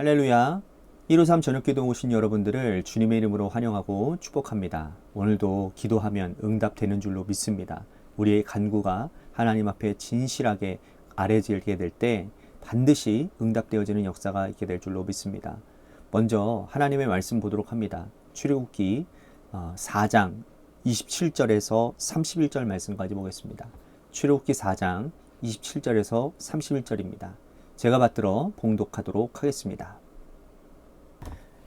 할렐루야. 153 저녁기도 오신 여러분들을 주님의 이름으로 환영하고 축복합니다. 오늘도 기도하면 응답되는 줄로 믿습니다. 우리의 간구가 하나님 앞에 진실하게 아뢰지게 될 때 반드시 응답되어지는 역사가 있게 될 줄로 믿습니다. 먼저 하나님의 말씀 보도록 합니다. 출애굽기 4장 27절에서 31절 말씀까지 보겠습니다. 출애굽기 4장 27절에서 31절입니다. 제가 받들어 봉독하도록 하겠습니다.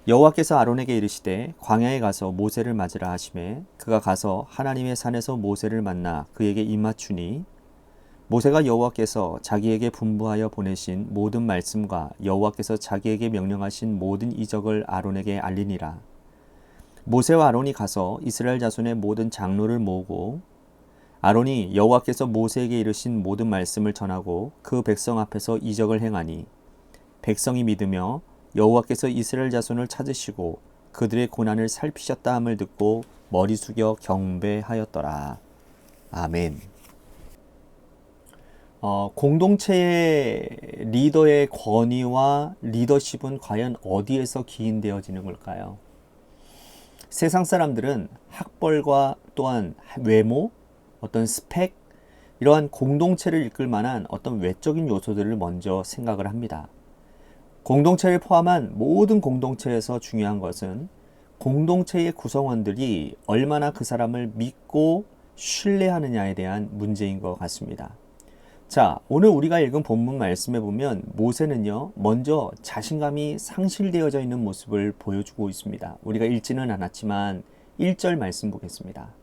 여호와께서 아론에게 이르시되 광야에 가서 모세를 맞으라 하시매 그가 가서 하나님의 산에서 모세를 만나 그에게 입맞추니 모세가 여호와께서 자기에게 분부하여 보내신 모든 말씀과 여호와께서 자기에게 명령하신 모든 이적을 아론에게 알리니라. 모세와 아론이 가서 이스라엘 자손의 모든 장로를 모으고 아론이 여호와께서 모세에게 이르신 모든 말씀을 전하고 그 백성 앞에서 이적을 행하니 백성이 믿으며 여호와께서 이스라엘 자손을 찾으시고 그들의 고난을 살피셨다 함을 듣고 머리 숙여 경배하였더라. 아멘. 공동체의 리더의 권위와 리더십은 과연 어디에서 기인되어지는 걸까요? 세상 사람들은 학벌과 또한 외모, 어떤 스펙, 이러한 공동체를 이끌 만한 어떤 외적인 요소들을 먼저 생각을 합니다. 공동체를 포함한 모든 공동체에서 중요한 것은 공동체의 구성원들이 얼마나 그 사람을 믿고 신뢰하느냐에 대한 문제인 것 같습니다. 자, 오늘 우리가 읽은 본문 말씀에 보면 모세는요, 먼저 자신감이 상실되어져 있는 모습을 보여주고 있습니다. 우리가 읽지는 않았지만 1절 말씀 보겠습니다.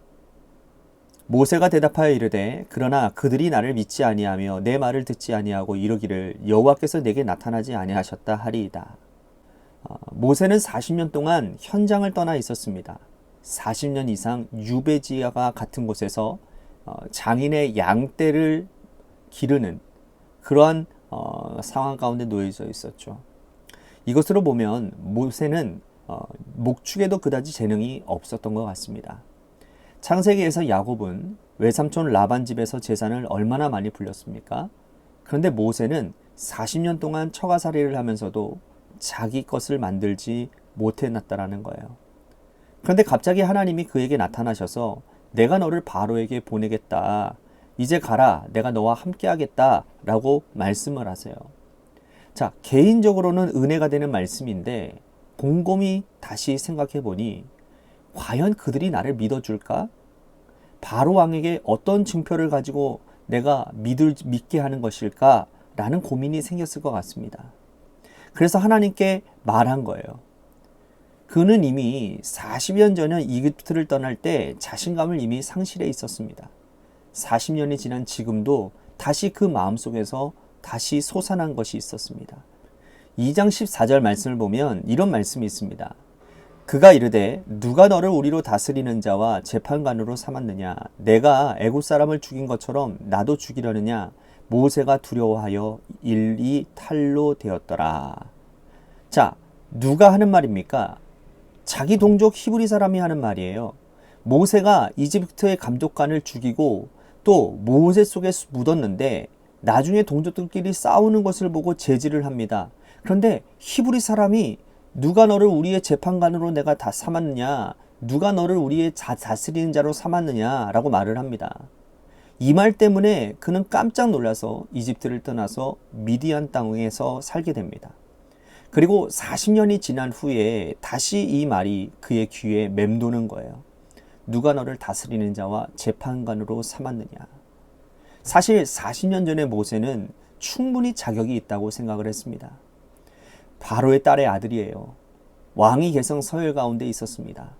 모세가 대답하여 이르되 그러나 그들이 나를 믿지 아니하며 내 말을 듣지 아니하고 이르기를 여호와께서 내게 나타나지 아니하셨다 하리이다. 모세는 40년 동안 현장을 떠나 있었습니다. 40년 이상 유배지와 같은 곳에서 장인의 양떼를 기르는 그러한 상황 가운데 놓여져 있었죠. 이것으로 보면 모세는 목축에도 그다지 재능이 없었던 것 같습니다. 창세기에서 야곱은 외삼촌 라반 집에서 재산을 얼마나 많이 불렸습니까? 그런데 모세는 40년 동안 처가살이를 하면서도 자기 것을 만들지 못해놨다라는 거예요. 그런데 갑자기 하나님이 그에게 나타나셔서 내가 너를 바로에게 보내겠다. 이제 가라. 내가 너와 함께 하겠다. 라고 말씀을 하세요. 자, 개인적으로는 은혜가 되는 말씀인데 곰곰이 다시 생각해 보니 과연 그들이 나를 믿어줄까? 바로 왕에게 어떤 증표를 가지고 내가 믿게 하는 것일까? 라는 고민이 생겼을 것 같습니다. 그래서 하나님께 말한 거예요. 그는 이미 40년 전에 이집트를 떠날 때 자신감을 이미 상실해 있었습니다. 40년이 지난 지금도 다시 그 마음속에서 다시 솟아난 것이 있었습니다. 2장 14절 말씀을 보면 이런 말씀이 있습니다. 그가 이르되 누가 너를 우리로 다스리는 자와 재판관으로 삼았느냐? 내가 애굽 사람을 죽인 것처럼 나도 죽이려느냐? 모세가 두려워하여 일이 탈로 되었더라. 자, 누가 하는 말입니까? 자기 동족 히브리 사람이 하는 말이에요. 모세가 이집트의 감독관을 죽이고 또 모세 속에 묻었는데 나중에 동족들끼리 싸우는 것을 보고 제지를 합니다. 그런데 히브리 사람이 누가 너를 우리의 재판관으로 내가 다 삼았느냐? 누가 너를 우리의 다스리는 자로 삼았느냐? 라고 말을 합니다. 이 말 때문에 그는 깜짝 놀라서 이집트를 떠나서 미디안 땅에서 살게 됩니다. 그리고 40년이 지난 후에 다시 이 말이 그의 귀에 맴도는 거예요. 누가 너를 다스리는 자와 재판관으로 삼았느냐? 사실 40년 전에 모세는 충분히 자격이 있다고 생각을 했습니다. 바로의 딸의 아들이에요. 왕위 계성 서열 가운데 있었습니다.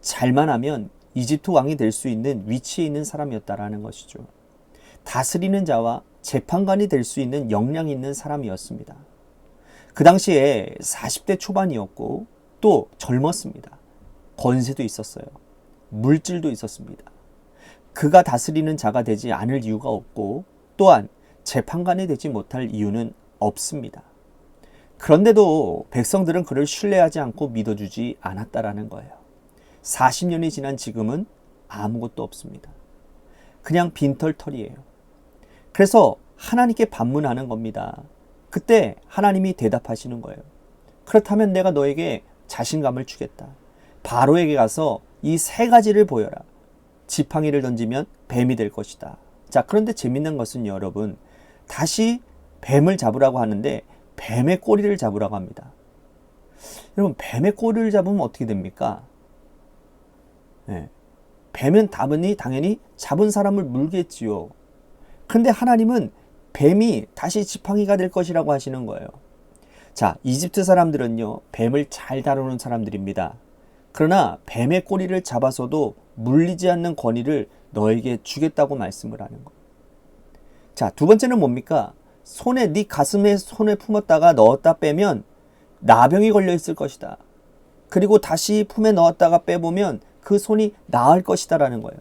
잘만 하면 이집트 왕이 될 수 있는 위치에 있는 사람이었다라는 것이죠. 다스리는 자와 재판관이 될 수 있는 역량 있는 사람이었습니다. 그 당시에 40대 초반이었고 또 젊었습니다. 권세도 있었어요. 물질도 있었습니다. 그가 다스리는 자가 되지 않을 이유가 없고 또한 재판관이 되지 못할 이유는 없습니다. 그런데도 백성들은 그를 신뢰하지 않고 믿어주지 않았다라는 거예요. 40년이 지난 지금은 아무것도 없습니다. 그냥 빈털터리예요. 그래서 하나님께 반문하는 겁니다. 그때 하나님이 대답하시는 거예요. 그렇다면 내가 너에게 자신감을 주겠다. 바로에게 가서 이 세 가지를 보여라. 지팡이를 던지면 뱀이 될 것이다. 자, 그런데 재밌는 것은 여러분, 다시 뱀을 잡으라고 하는데 뱀의 꼬리를 잡으라고 합니다. 여러분, 뱀의 꼬리를 잡으면 어떻게 됩니까? 네. 뱀은 당연히 잡은 사람을 물겠지요. 그런데 하나님은 뱀이 다시 지팡이가 될 것이라고 하시는 거예요. 자, 이집트 사람들은요, 뱀을 잘 다루는 사람들입니다. 그러나 뱀의 꼬리를 잡아서도 물리지 않는 권위를 너에게 주겠다고 말씀을 하는 거예요. 자, 두 번째는 뭡니까? 네 가슴에 손에 품었다가 넣었다 빼면 나병이 걸려 있을 것이다. 그리고 다시 품에 넣었다가 빼보면 그 손이 나을 것이다 라는 거예요.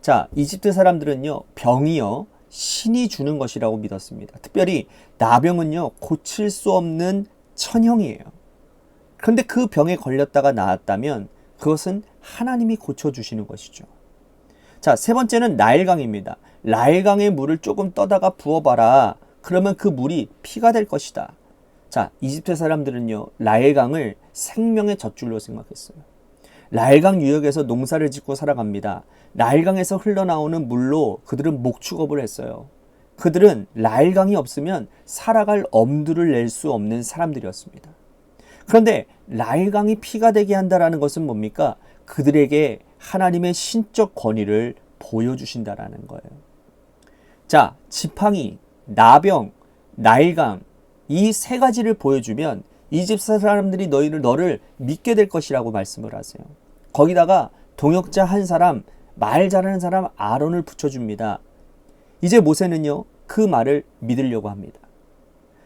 자, 이집트 사람들은요, 병이요, 신이 주는 것이라고 믿었습니다. 특별히 나병은요, 고칠 수 없는 천형이에요. 그런데 그 병에 걸렸다가 나았다면 그것은 하나님이 고쳐주시는 것이죠. 자, 세 번째는 나일강입니다. 나일강의 물을 조금 떠다가 부어봐라. 그러면 그 물이 피가 될 것이다. 자, 이집트 사람들은요, 나일강을 생명의 젖줄로 생각했어요. 나일강 유역에서 농사를 짓고 살아갑니다. 나일강에서 흘러나오는 물로 그들은 목축업을 했어요. 그들은 나일강이 없으면 살아갈 엄두를 낼 수 없는 사람들이었습니다. 그런데 나일강이 피가 되게 한다는 것은 뭡니까? 그들에게 하나님의 신적 권위를 보여주신다라는 거예요. 자, 지팡이, 나병, 나일강, 이 세 가지를 보여주면 이집트 사람들이 너를 믿게 될 것이라고 말씀을 하세요. 거기다가 동역자 한 사람, 말 잘하는 사람 아론을 붙여줍니다. 이제 모세는요, 그 말을 믿으려고 합니다.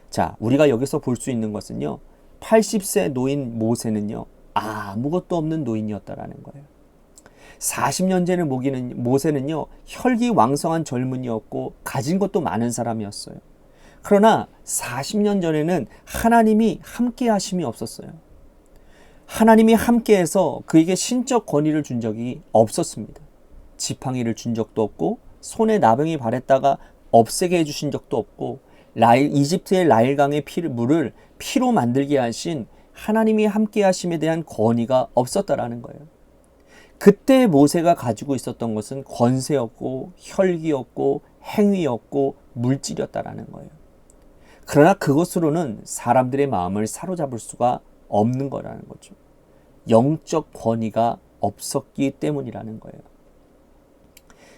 자, 우리가 여기서 볼 수 있는 것은요, 80세 노인 모세는요, 아무것도 없는 노인이었다라는 거예요. 40년 전에 모세는요, 혈기왕성한 젊은이였고 가진 것도 많은 사람이었어요. 그러나 40년 전에는 하나님이 함께 하심이 없었어요. 하나님이 함께해서 그에게 신적 권위를 준 적이 없었습니다. 지팡이를 준 적도 없고 손에 나병이 발했다가 없애게 해주신 적도 없고 이집트의 나일강의 물을 피로 만들게 하신 하나님이 함께 하심에 대한 권위가 없었다라는 거예요. 그때 모세가 가지고 있었던 것은 권세였고 혈기였고 행위였고 물질이었다라는 거예요. 그러나 그것으로는 사람들의 마음을 사로잡을 수가 없는 거라는 거죠. 영적 권위가 없었기 때문이라는 거예요.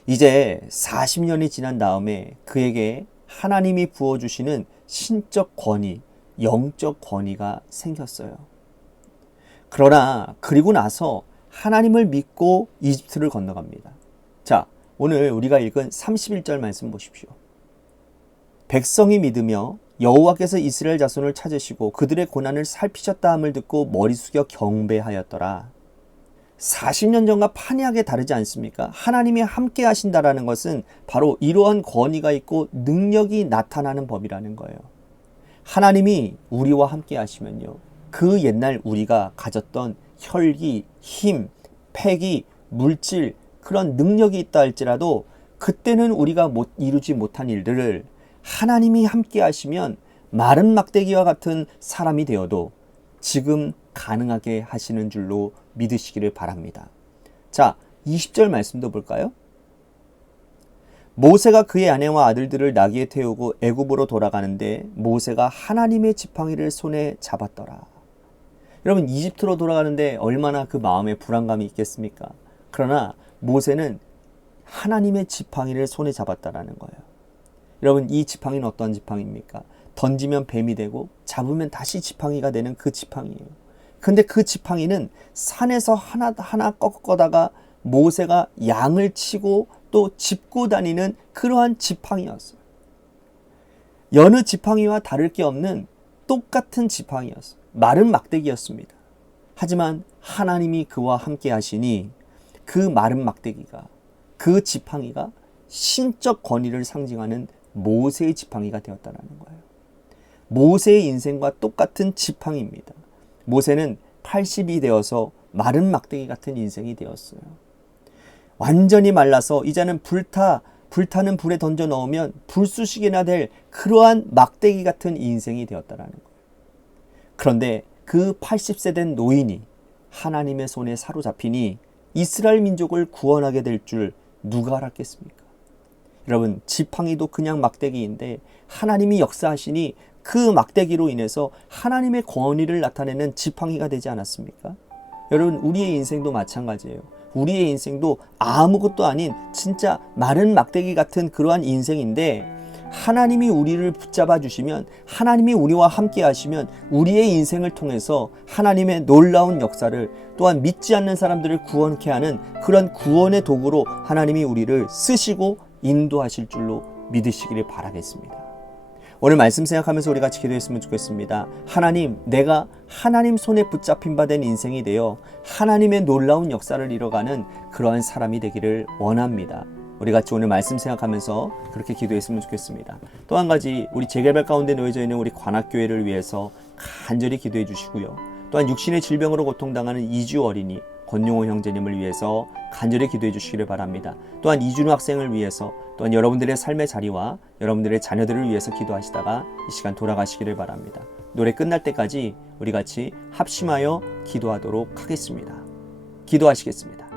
이제 40년이 지난 다음에 그에게 하나님이 부어주시는 신적 권위, 영적 권위가 생겼어요. 그러나 그리고 나서 하나님을 믿고 이집트를 건너갑니다. 자, 오늘 우리가 읽은 31절 말씀 보십시오. 백성이 믿으며 여호와께서 이스라엘 자손을 찾으시고 그들의 고난을 살피셨다 함을 듣고 머리 숙여 경배하였더라. 40년 전과 판이하게 다르지 않습니까? 하나님이 함께 하신다라는 것은 바로 이러한 권위가 있고 능력이 나타나는 법이라는 거예요. 하나님이 우리와 함께 하시면요, 그 옛날 우리가 가졌던 혈기, 힘, 패기, 물질, 그런 능력이 있다 할지라도 그때는 우리가 이루지 못한 일들을 하나님이 함께 하시면 마른 막대기와 같은 사람이 되어도 지금 가능하게 하시는 줄로 믿으시기를 바랍니다. 자, 20절 말씀도 볼까요? 모세가 그의 아내와 아들들을 나귀에 태우고 애굽으로 돌아가는데 모세가 하나님의 지팡이를 손에 잡았더라. 여러분, 이집트로 돌아가는데 얼마나 그 마음에 불안감이 있겠습니까? 그러나 모세는 하나님의 지팡이를 손에 잡았다라는 거예요. 여러분, 이 지팡이는 어떤 지팡이입니까? 던지면 뱀이 되고 잡으면 다시 지팡이가 되는 그 지팡이예요. 근데 그 지팡이는 산에서 하나하나 꺾어다가 모세가 양을 치고 또 짚고 다니는 그러한 지팡이였어요. 여느 지팡이와 다를 게 없는 똑같은 지팡이였어요. 마른 막대기였습니다. 하지만 하나님이 그와 함께 하시니 그 마른 막대기가, 그 지팡이가 신적 권위를 상징하는 모세의 지팡이가 되었다는 거예요. 모세의 인생과 똑같은 지팡이입니다. 모세는 80이 되어서 마른 막대기 같은 인생이 되었어요. 완전히 말라서 이제는 불타 불타는 불에 던져 넣으면 불쑤시개나 될 그러한 막대기 같은 인생이 되었다라는 거예요. 그런데 그 80세 된 노인이 하나님의 손에 사로잡히니 이스라엘 민족을 구원하게 될 줄 누가 알았겠습니까? 여러분, 지팡이도 그냥 막대기인데 하나님이 역사하시니 그 막대기로 인해서 하나님의 권위를 나타내는 지팡이가 되지 않았습니까? 여러분, 우리의 인생도 마찬가지예요. 우리의 인생도 아무것도 아닌 진짜 마른 막대기 같은 그러한 인생인데 하나님이 우리를 붙잡아 주시면, 하나님이 우리와 함께 하시면 우리의 인생을 통해서 하나님의 놀라운 역사를, 또한 믿지 않는 사람들을 구원케 하는 그런 구원의 도구로 하나님이 우리를 쓰시고 인도하실 줄로 믿으시기를 바라겠습니다. 오늘 말씀 생각하면서 우리 같이 기도했으면 좋겠습니다. 하나님, 내가 하나님 손에 붙잡힌 바 된 인생이 되어 하나님의 놀라운 역사를 이뤄가는 그러한 사람이 되기를 원합니다. 우리 같이 오늘 말씀 생각하면서 그렇게 기도했으면 좋겠습니다. 또 한 가지, 우리 재개발 가운데 놓여져 있는 우리 관악교회를 위해서 간절히 기도해 주시고요. 또한 육신의 질병으로 고통당하는 이주 어린이 권용호 형제님을 위해서 간절히 기도해 주시기를 바랍니다. 또한 이준우 학생을 위해서, 또한 여러분들의 삶의 자리와 여러분들의 자녀들을 위해서 기도하시다가 이 시간 돌아가시기를 바랍니다. 노래 끝날 때까지 우리 같이 합심하여 기도하도록 하겠습니다. 기도하시겠습니다.